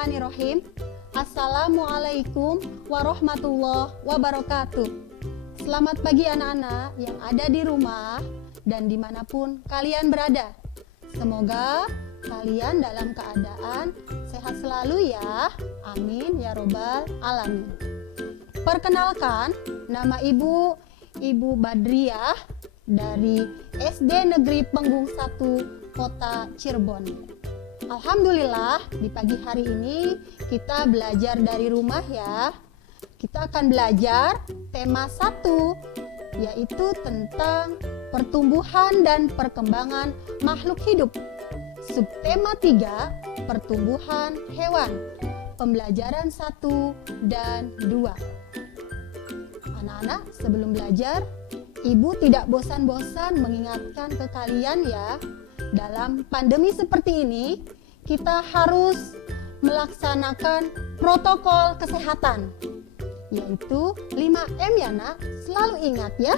Bismillahirrahmanirrahim. Assalamualaikum warahmatullahi wabarakatuh. Selamat pagi anak-anak yang ada di rumah dan dimanapun kalian berada. Semoga kalian dalam keadaan sehat selalu ya. Amin ya robbal alamin. Perkenalkan, nama Ibu Badriah dari SD Negeri Penggung 1 Kota Cirebon. Alhamdulillah di pagi hari ini kita belajar dari rumah ya. Kita akan belajar tema 1 yaitu tentang pertumbuhan dan perkembangan makhluk hidup. Subtema 3 pertumbuhan hewan. Pembelajaran 1 dan 2. Anak-anak, sebelum belajar, Ibu tidak bosan-bosan mengingatkan ke kalian ya. Dalam pandemi seperti ini, kita harus melaksanakan protokol kesehatan, yaitu 5M ya nak, selalu ingat ya.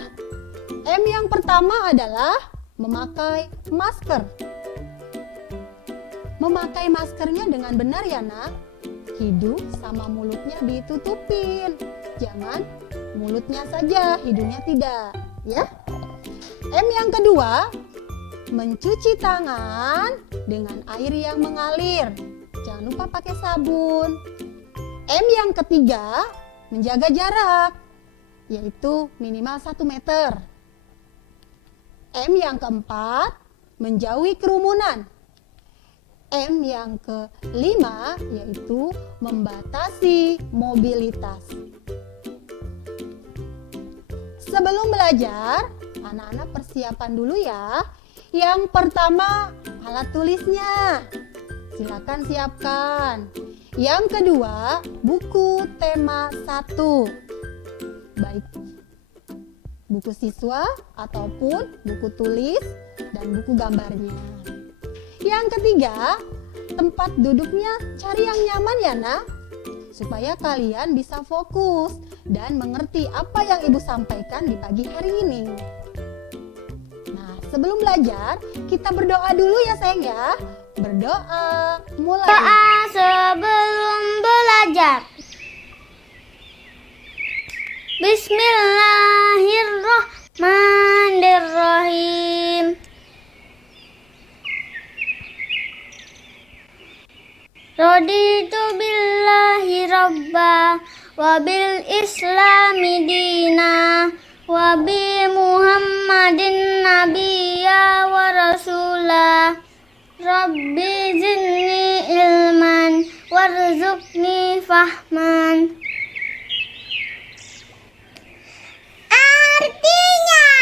M yang pertama adalah memakai masker. Memakai maskernya dengan benar ya nak, hidung sama mulutnya ditutupin, jangan mulutnya saja, hidungnya tidak ya. M yang kedua, mencuci tangan dengan air yang mengalir. Jangan lupa pakai sabun. M yang ketiga, menjaga jarak, yaitu minimal 1 meter. M yang keempat, menjauhi kerumunan. M yang kelima, yaitu membatasi mobilitas. Sebelum belajar, anak-anak persiapan dulu ya. Yang pertama, alat tulisnya. Silakan siapkan. Yang kedua, buku tema 1. Baik buku siswa ataupun buku tulis dan buku gambarnya. Yang ketiga, tempat duduknya cari yang nyaman ya nak, supaya kalian bisa fokus dan mengerti apa yang Ibu sampaikan di pagi hari ini. Sebelum belajar, kita berdoa dulu ya sayang ya. Berdoa, mulai. Doa sebelum belajar. Bismillahirrahmanirrahim. Raditu billahi rabba wa bil islami dina wa bi Muhammadin nabiyya wa rasulah. Rabbi zidni ilman warzuqni fahman. Artinya,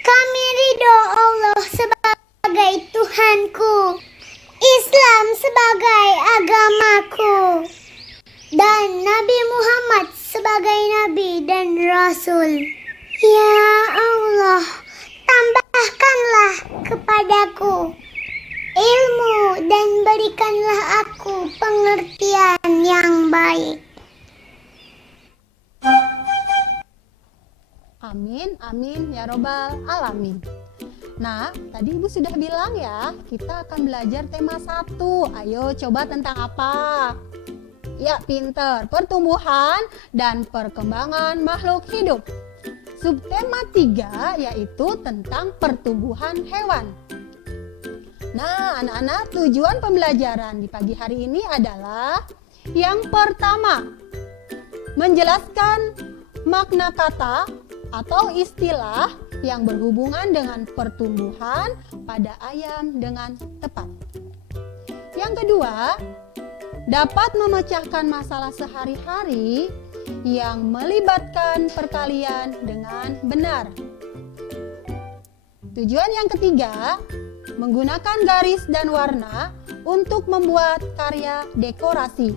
kami ridho Allah sebagai Tuhanku, Islam sebagai agamaku, dan Nabi Muhammad sebagai Nabi dan Rasul. Ya Allah, tambahkanlah kepadaku ilmu dan berikanlah aku pengertian yang baik. Amin, amin ya robbal alamin. Nah, tadi Ibu sudah bilang ya, kita akan belajar tema 1. Ayo coba tentang apa? Ya, pinter. Pertumbuhan dan perkembangan makhluk hidup. Subtema 3 yaitu tentang pertumbuhan hewan. Nah, anak-anak, tujuan pembelajaran di pagi hari ini adalah yang pertama, menjelaskan makna kata atau istilah yang berhubungan dengan pertumbuhan pada ayam dengan tepat. Yang kedua, dapat memecahkan masalah sehari-hari yang melibatkan perkalian dengan benar. Tujuan yang ketiga, menggunakan garis dan warna untuk membuat karya dekorasi.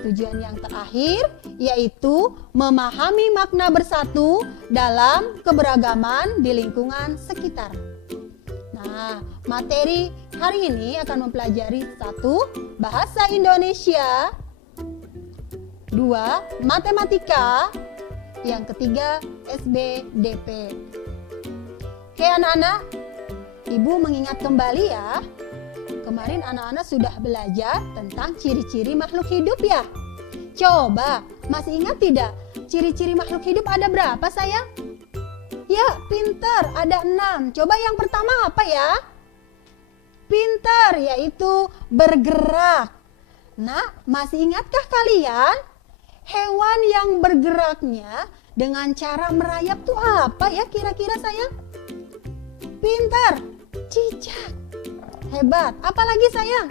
Tujuan yang terakhir yaitu memahami makna bersatu dalam keberagaman di lingkungan sekitar. Nah, materi hari ini akan mempelajari 1. Bahasa Indonesia, 2. Matematika, yang ketiga SBDP. Oke anak-anak, Ibu mengingat kembali ya. Kemarin anak-anak sudah belajar tentang ciri-ciri makhluk hidup ya. Coba, masih ingat tidak? Ciri-ciri makhluk hidup ada berapa sayang? Ya, pintar, ada 6. Coba yang pertama apa ya? Pintar, yaitu bergerak. Nah, masih ingatkah kalian? Hewan yang bergeraknya dengan cara merayap tuh apa ya kira-kira sayang? Pintar, cicak. Hebat, apalagi sayang?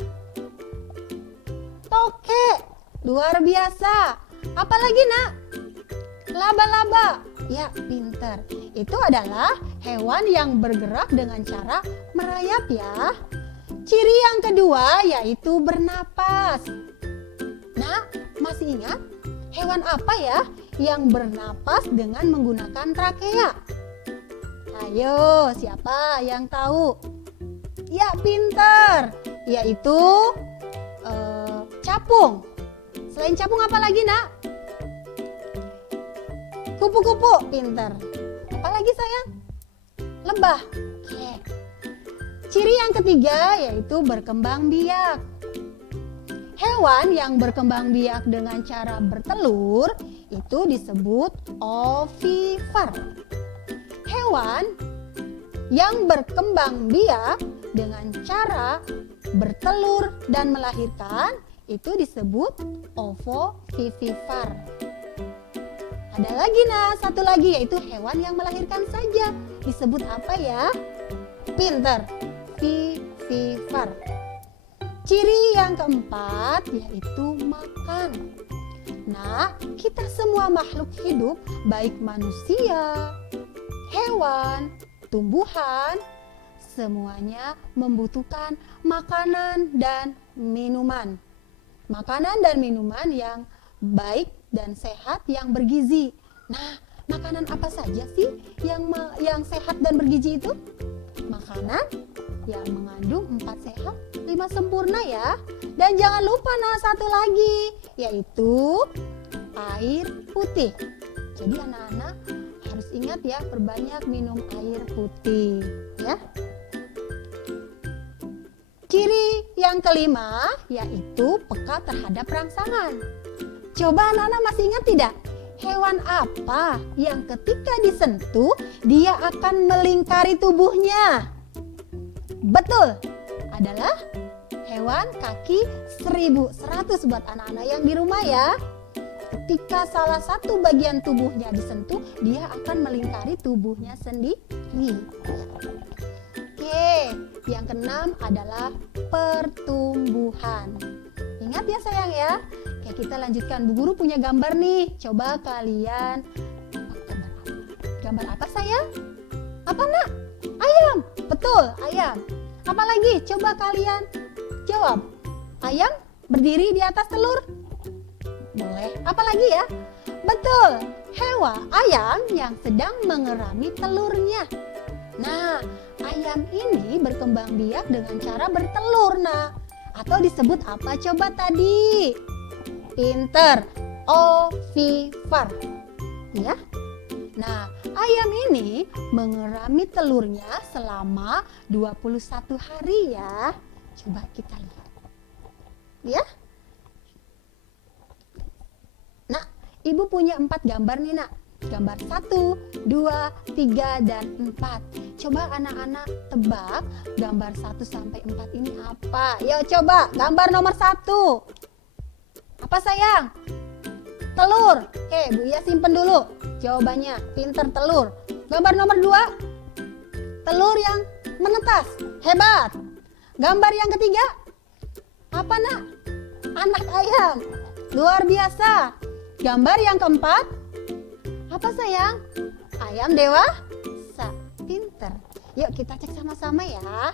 Tokek, luar biasa. Apalagi nak? Laba-laba. Ya, pintar. Itu adalah hewan yang bergerak dengan cara merayap ya. Ciri yang kedua yaitu bernapas. Nah, masih ingat hewan apa ya yang bernapas dengan menggunakan trakea? Ayo, siapa yang tahu? Ya, pintar. Yaitu capung. Selain capung apa lagi nak? Kupu-kupu, pintar. Apalagi sayang? Lebah. Oke. Ciri yang ketiga yaitu berkembang biak. Hewan yang berkembang biak dengan cara bertelur itu disebut ovipar. Hewan yang berkembang biak dengan cara bertelur dan melahirkan itu disebut ovovivipar. Ada lagi satu lagi yaitu hewan yang melahirkan saja. Disebut apa ya? Pintar, vivipar. Ciri yang keempat yaitu makan. Nah, kita semua makhluk hidup, baik manusia, hewan, tumbuhan, semuanya membutuhkan makanan dan minuman. Makanan dan minuman yang baik dan sehat yang bergizi. Nah, makanan apa saja sih yang sehat dan bergizi itu? Makanan yang mengandung 4 sehat, 5 sempurna ya. Dan jangan lupa satu lagi, yaitu air putih. Jadi anak-anak harus ingat ya, perbanyak minum air putih ya. Ciri yang kelima yaitu peka terhadap rangsangan. Coba anak-anak masih ingat tidak? Hewan apa yang ketika disentuh dia akan melingkari tubuhnya? Betul, adalah hewan kaki 1100 buat anak-anak yang di rumah ya. Ketika salah satu bagian tubuhnya disentuh, dia akan melingkari tubuhnya sendiri. Oke, yang keenam adalah pertumbuhan. Ingat ya sayang ya. Oke, kita lanjutkan. Bu Guru punya gambar nih. Coba kalian gambar apa sayang? Apa nak? Ayam. Betul, ayam. Apa lagi? Coba kalian jawab. Ayam berdiri di atas telur. Boleh. Apa lagi ya? Betul. Hewan ayam yang sedang mengerami telurnya. Nah, ayam ini berkembang biak dengan cara bertelur, atau disebut apa coba tadi? Pinter, ovipar. Ya. Nah, ayam ini mengerami telurnya selama 21 hari ya. Coba kita lihat. Ya. Nah, Ibu punya 4 gambar nih, Nak. Gambar 1, 2, 3, dan 4. Coba anak-anak tebak gambar 1 sampai 4 ini apa? Yuk coba, gambar nomor 1. Apa sayang? Telur. Oke, Bu Ia simpen dulu jawabannya. Pinter, telur. Gambar nomor 2. Telur yang menetas. Hebat. Gambar yang ketiga. Apa nak? Anak ayam. Luar biasa. Gambar yang keempat. Apa sayang? Ayam dewasa. Pinter. Yuk kita cek sama-sama ya.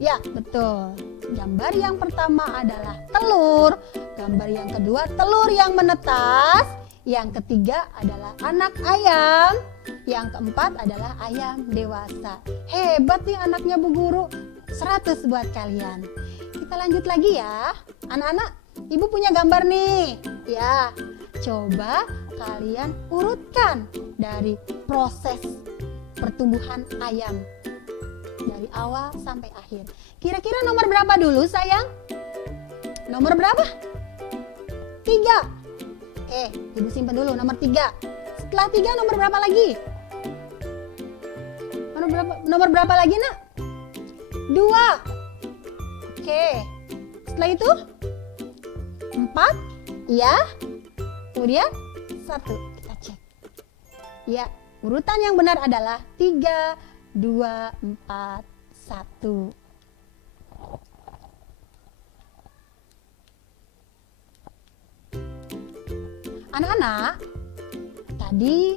Ya, betul. Gambar yang pertama adalah telur. Gambar yang kedua telur yang menetas. Yang ketiga adalah anak ayam. Yang keempat adalah ayam dewasa. Hebat nih anaknya Bu Guru. 100 buat kalian. Kita lanjut lagi ya. Anak-anak, Ibu punya gambar nih. Ya, coba kalian urutkan dari proses pertumbuhan ayam dari awal sampai akhir. Kira-kira nomor berapa dulu sayang? Nomor berapa? 3. Oke, ibu simpan dulu nomor 3. Setelah 3 nomor berapa lagi? Nomor berapa lagi nak? 2. Oke, setelah itu 4. Iya. Kemudian 1. Kita cek. Ya, urutan yang benar adalah 3, 2, 4, 1. Anak-anak, tadi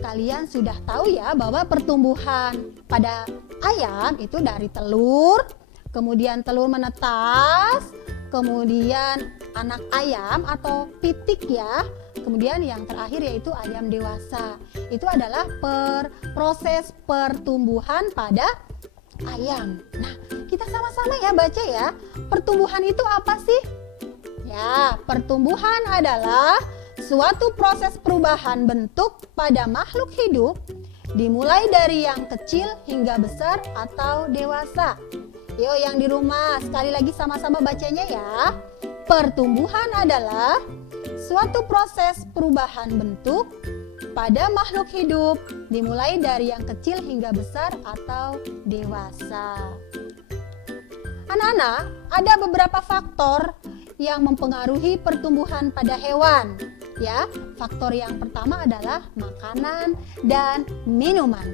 kalian sudah tahu ya bahwa pertumbuhan pada ayam itu dari telur, kemudian telur menetas, kemudian anak ayam atau pitik ya, kemudian yang terakhir yaitu ayam dewasa. Itu adalah proses pertumbuhan pada ayam. Nah, kita sama-sama ya baca ya, pertumbuhan itu apa sih? Ya, pertumbuhan adalah suatu proses perubahan bentuk pada makhluk hidup dimulai dari yang kecil hingga besar atau dewasa. Yuk yang di rumah sekali lagi sama-sama bacanya ya. Pertumbuhan adalah suatu proses perubahan bentuk pada makhluk hidup dimulai dari yang kecil hingga besar atau dewasa. Anak-anak, ada beberapa faktor yang mempengaruhi pertumbuhan pada hewan. Ya, faktor yang pertama adalah makanan dan minuman.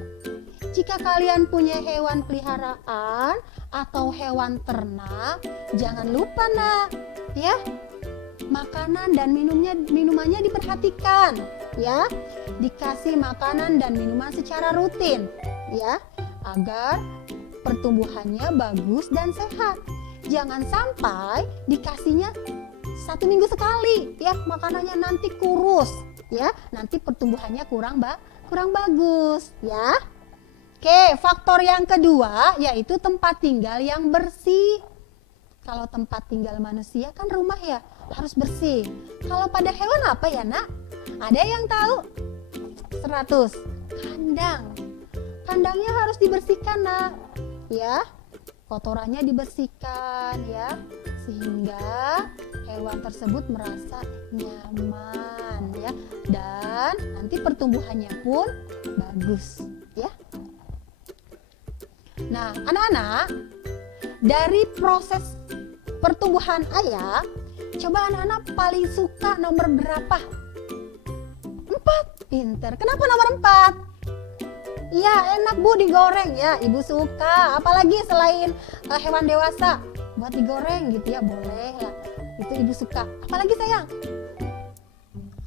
Jika kalian punya hewan peliharaan atau hewan ternak, jangan lupa nak, ya, makanan dan minumannya diperhatikan, ya, dikasih makanan dan minuman secara rutin, ya, agar pertumbuhannya bagus dan sehat. Jangan sampai dikasihnya 1 minggu sekali ya makanannya, nanti kurus ya, nanti pertumbuhannya kurang bagus ya. Oke, faktor yang kedua yaitu tempat tinggal yang bersih. Kalau tempat tinggal manusia kan rumah ya harus bersih. Kalau pada hewan apa ya nak? Ada yang tahu? 100. Kandangnya harus dibersihkan nak ya. Kotorannya dibersihkan ya, sehingga hewan tersebut merasa nyaman ya, dan nanti pertumbuhannya pun bagus ya. Nah, anak-anak, dari proses pertumbuhan ayam, coba anak-anak paling suka nomor berapa? 4. Pinter. Kenapa nomor 4? Iya, enak Bu digoreng ya, Ibu suka. Apalagi selain hewan dewasa, buat digoreng gitu ya, boleh lah. Itu Ibu suka. Apalagi sayang?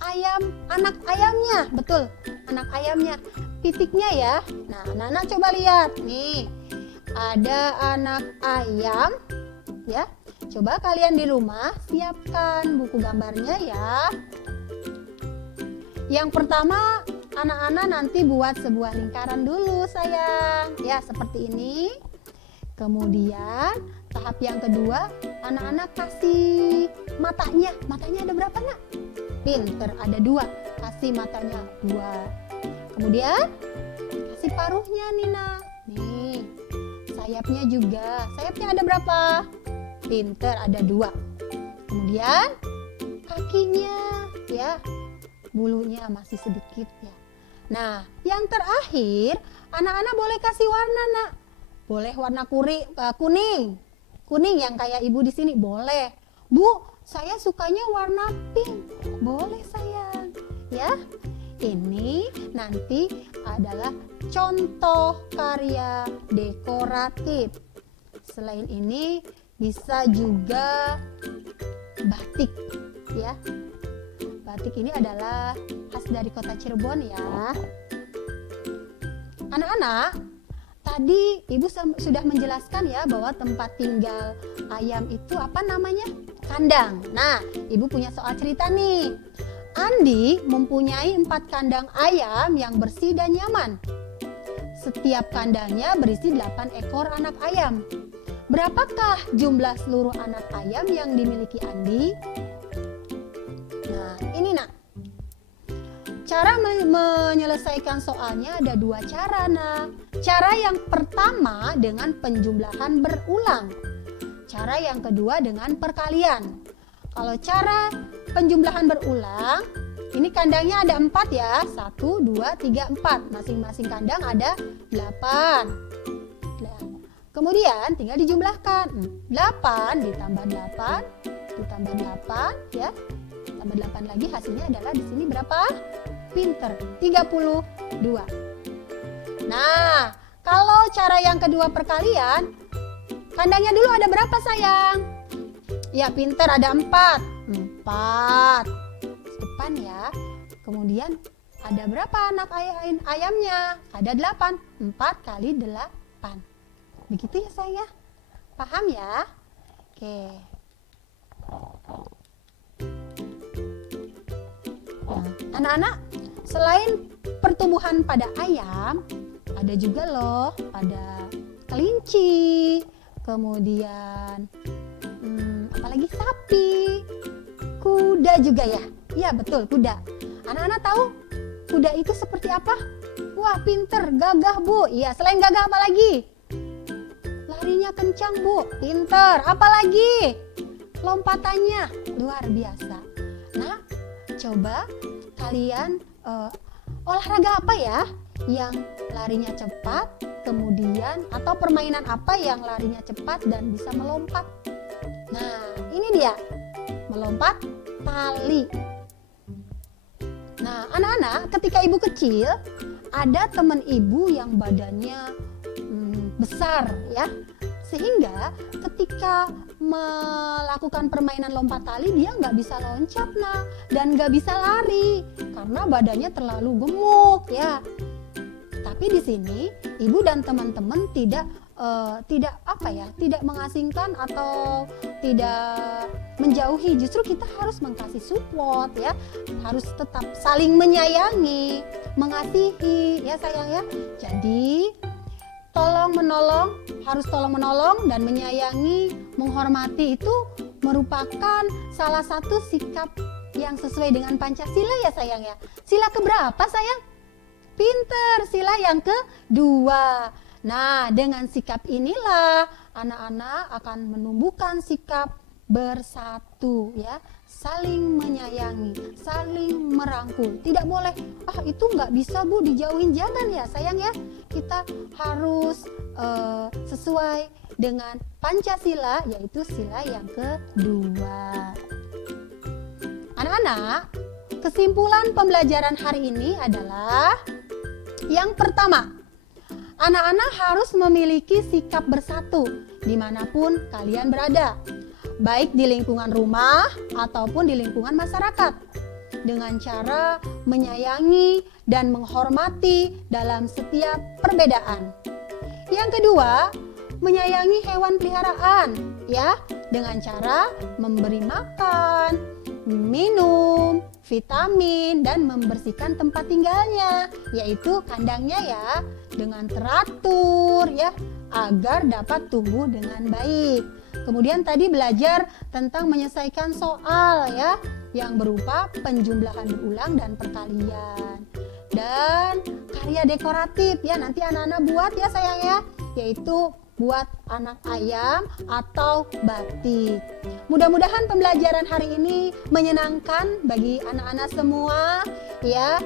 Ayam, anak ayamnya, betul. Anak ayamnya, pitiknya ya. Nah, anak-anak coba lihat. Nih, ada anak ayam ya. Coba kalian di rumah siapkan buku gambarnya ya. Yang pertama, anak-anak nanti buat sebuah lingkaran dulu sayang, ya seperti ini. Kemudian tahap yang kedua, anak-anak kasih matanya. Matanya ada berapa nak? Pinter, ada 2. Kasih matanya 2. Kemudian kasih paruhnya Nina. Nih, sayapnya juga. Sayapnya ada berapa? Pinter, ada 2. Kemudian kakinya ya. Bulunya masih sedikit ya. Nah, yang terakhir, anak-anak boleh kasih warna nak. Boleh warna kuning. Kuning yang kayak Ibu di sini boleh. Bu, saya sukanya warna pink. Boleh sayang. Ya. Ini nanti adalah contoh karya dekoratif. Selain ini bisa juga batik ya. Batik ini adalah khas dari kota Cirebon ya. Anak-anak, tadi Ibu sudah menjelaskan ya bahwa tempat tinggal ayam itu apa namanya? Kandang. Nah, Ibu punya soal cerita nih. Andi mempunyai 4 kandang ayam yang bersih dan nyaman. Setiap kandangnya berisi 8 ekor anak ayam. Berapakah jumlah seluruh anak ayam yang dimiliki Andi? Nah, ini nak. cara menyelesaikan soalnya ada dua cara. Nah, cara yang pertama dengan penjumlahan berulang. Cara yang kedua dengan perkalian. Kalau cara penjumlahan berulang, ini kandangnya ada 4 ya. 1, 2, 3, 4. Masing-masing kandang ada 8. Kemudian tinggal dijumlahkan. 8 ditambah 8 ditambah 8 ya. Tambah 8 lagi, hasilnya adalah di sini berapa? Pinter, 32. Nah, kalau cara yang kedua perkalian, kandangnya dulu ada berapa sayang? Ya pinter, ada 4. 4 depan ya. Kemudian ada berapa anak ayamnya? Ada 8. 4 kali 8. Begitu ya sayang? Paham ya? Oke. Nah, anak-anak, selain pertumbuhan pada ayam, ada juga loh pada kelinci, kemudian apalagi sapi, kuda juga ya. Iya betul, kuda. Anak-anak tahu kuda itu seperti apa? Wah pinter, gagah Bu. Iya, selain gagah apa lagi? Larinya kencang Bu, pinter. Apalagi? Lompatannya luar biasa. Nah, coba kalian olahraga apa ya yang larinya cepat, kemudian atau permainan apa yang larinya cepat dan bisa melompat? Nah, ini dia, melompat tali. Nah, anak-anak, ketika ibu kecil, ada teman ibu yang badannya besar ya, sehingga ketika melakukan permainan lompat tali dia nggak bisa loncat dan nggak bisa lari karena badannya terlalu gemuk ya. Tapi di sini ibu dan teman-teman tidak mengasingkan atau tidak menjauhi, justru kita harus mengkasih support ya, harus tetap saling menyayangi, mengasihi ya sayang ya. Jadi harus tolong menolong dan menyayangi, menghormati itu merupakan salah satu sikap yang sesuai dengan Pancasila ya sayang ya. Sila keberapa sayang? Pinter, sila yang kedua. Nah, dengan sikap inilah anak-anak akan menumbuhkan sikap bersatu ya, saling menyayangi, saling merangkul. Tidak boleh, itu nggak bisa Bu, dijauhin, jangan ya sayang ya. Kita harus sesuai dengan Pancasila, yaitu sila yang kedua. Anak-anak, kesimpulan pembelajaran hari ini adalah yang pertama, anak-anak harus memiliki sikap bersatu dimanapun kalian berada, baik di lingkungan rumah ataupun di lingkungan masyarakat, dengan cara menyayangi dan menghormati dalam setiap perbedaan. Yang kedua, menyayangi hewan peliharaan ya, dengan cara memberi makan, minum, vitamin, dan membersihkan tempat tinggalnya, yaitu kandangnya ya, dengan teratur ya, agar dapat tumbuh dengan baik. Kemudian tadi belajar tentang menyelesaikan soal ya, yang berupa penjumlahan berulang dan perkalian. Dan karya dekoratif ya, nanti anak-anak buat ya sayang ya, yaitu buat anak ayam atau batik. Mudah-mudahan pembelajaran hari ini menyenangkan bagi anak-anak semua ya.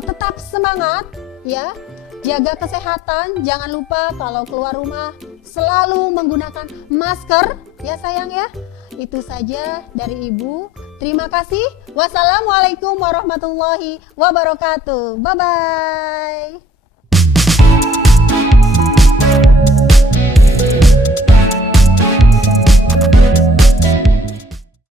Tetap semangat ya, jaga kesehatan, jangan lupa kalau keluar rumah selalu menggunakan masker ya sayang ya. Itu saja dari Ibu. Terima kasih. Wassalamualaikum warahmatullahi wabarakatuh. Bye-bye.